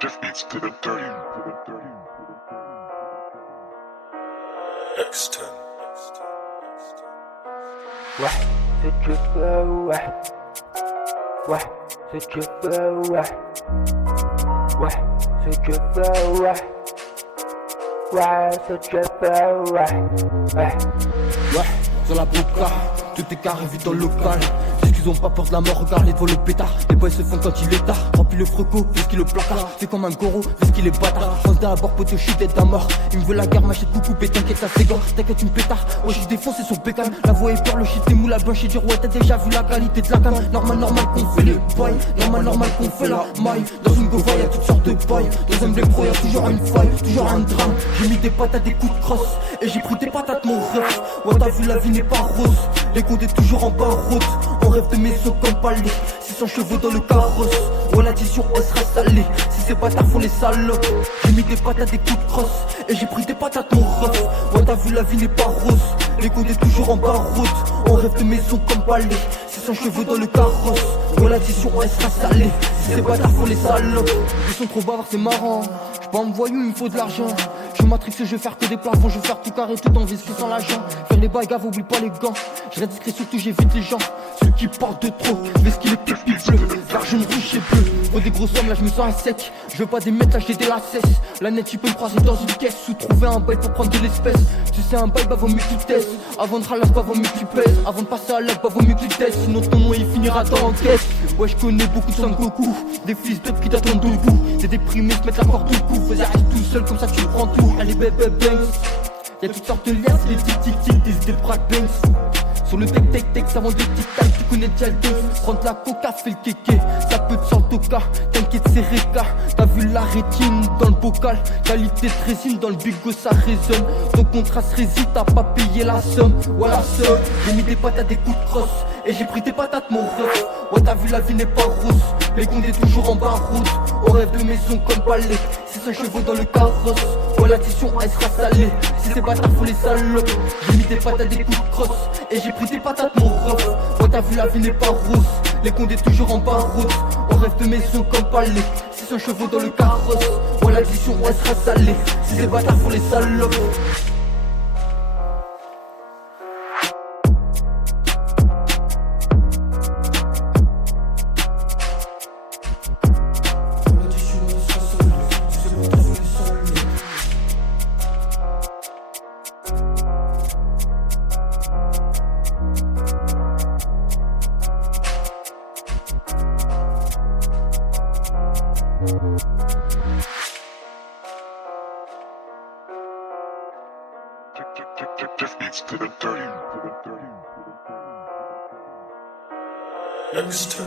Just beats to the dirty. X10. Ouais, c'est que feu, ouais. Ouais, c'est que feu, ouais. Ouais, c'est que feu, ouais. Ouais, c'est que feu, ouais. Ouais. Ouais, sur la boca, tout est carré, vite dans le local. Ils ont pas peur de la mort, regarde les devant le pétard. Les boys se font quand il est tard. Remplis le freco, qu'il le placard. C'est comme un goro, qu'il est bâtard. Pense d'abord, poteau, je suis tête à mort. Il me veut la guerre, machette, coucou, t'inquiète, ça c'est gore. T'inquiète, tu me pétard. Ouais, j'y défoncé son pécan. La voix est peur, le shit est mou, la blanche et dur. Ouais, t'as déjà vu la qualité de la cam. Normal qu'on fait les boys. Normal qu'on fait la maille. Dans une gova, y'a toutes sortes de boys. Dans un blé pro, y'a toujours une faille, toujours un drame. J'ai mis des patates, des coups de crosse. Et j'ai pris des patates, mon ref. Ouais, t'as vu, la vie n'est pas rose. Les comptes est toujours en bas route. On rêve de mes sauts comme palais. 600 chevaux dans le carrosse. Ouais, l'addition elle sera salée. Si ces bâtards font les salopes. J'ai mis des patates, des coups de crosse. Et j'ai pris des patates, mon ref. Ouais, t'as vu, la vie n'est pas rose. Les comptes est toujours en bas route. On rêve de maison comme palais. 600 chevaux dans le carrosse. Ouais, l'addition elle sera salée. Si ces bâtards font les salopes. Ils sont trop bavards, c'est marrant. J'suis pas un voyou, il me faut de l'argent. Je matrix, je vais faire que des plafonds. Je vais faire tout carré, tout en visque sans l'agent. Faire les bagarres, oublie pas les gants. Je reste discret, surtout j'évite les gens. Ceux qui parlent de trop, vest qu'il est pipi bleu. L'argent rouge et bleu. Faut des grosses sommes, là je me sens à sec. Je veux pas des mètres, là j'ai des lacets. La net, tu peux me croiser dans une caisse. Ou trouver un bail pour prendre de l'espèce. Tu sais, un bail, bah vaut mieux que tu testes. Avant de ralasse, bah vaut mieux que tu pèses. Avant de passer à l'acte, bah vaut mieux que tu testes. Sinon ton nom il finira dans l'enquête. Ouais, je connais beaucoup de Sangoku. Des fils d'up qui t'attendent debout. Des déprimés se mettent la corde au cou. Vas-y, reste tout seul comme ça tu prends tout. Allez, bébé, bangs. Y'a toutes sortes de liasses, des tic, des idées de bras bangs. Sur le tech, ça vend des tic-tac, tu connais déjà le dose. Prendre la coca, fais le kéké, ça peut te sortir au cas. T'inquiète, c'est Reka, t'as vu la rétine dans le bocal. Qualité de résine, dans le bigot ça résonne. Ton contrat se réside, t'as pas payé la somme. Voilà somme, j'ai mis des patates, des coups de crosse. Et j'ai pris des patates, mon ref. Ouais, t'as vu, la vie n'est pas rose. Les comptes est toujours en bas route. On rêve de maison comme palais. 600 chevaux dans le carrosse. Ouais, l'addition elle sera salée. Si ces bâtards font les salopes. J'ai mis des patates, des coups de crosse. Et j'ai pris des patates, mon ref. Ouais, t'as vu, la vie n'est pas rose. Les comptes est toujours en bas route. On rêve de maison comme palais. 600 chevaux dans le carrosse. Ouais, l'addition elle sera salée. Si ces bâtards font les salopes. Just beats to the dirty. X10.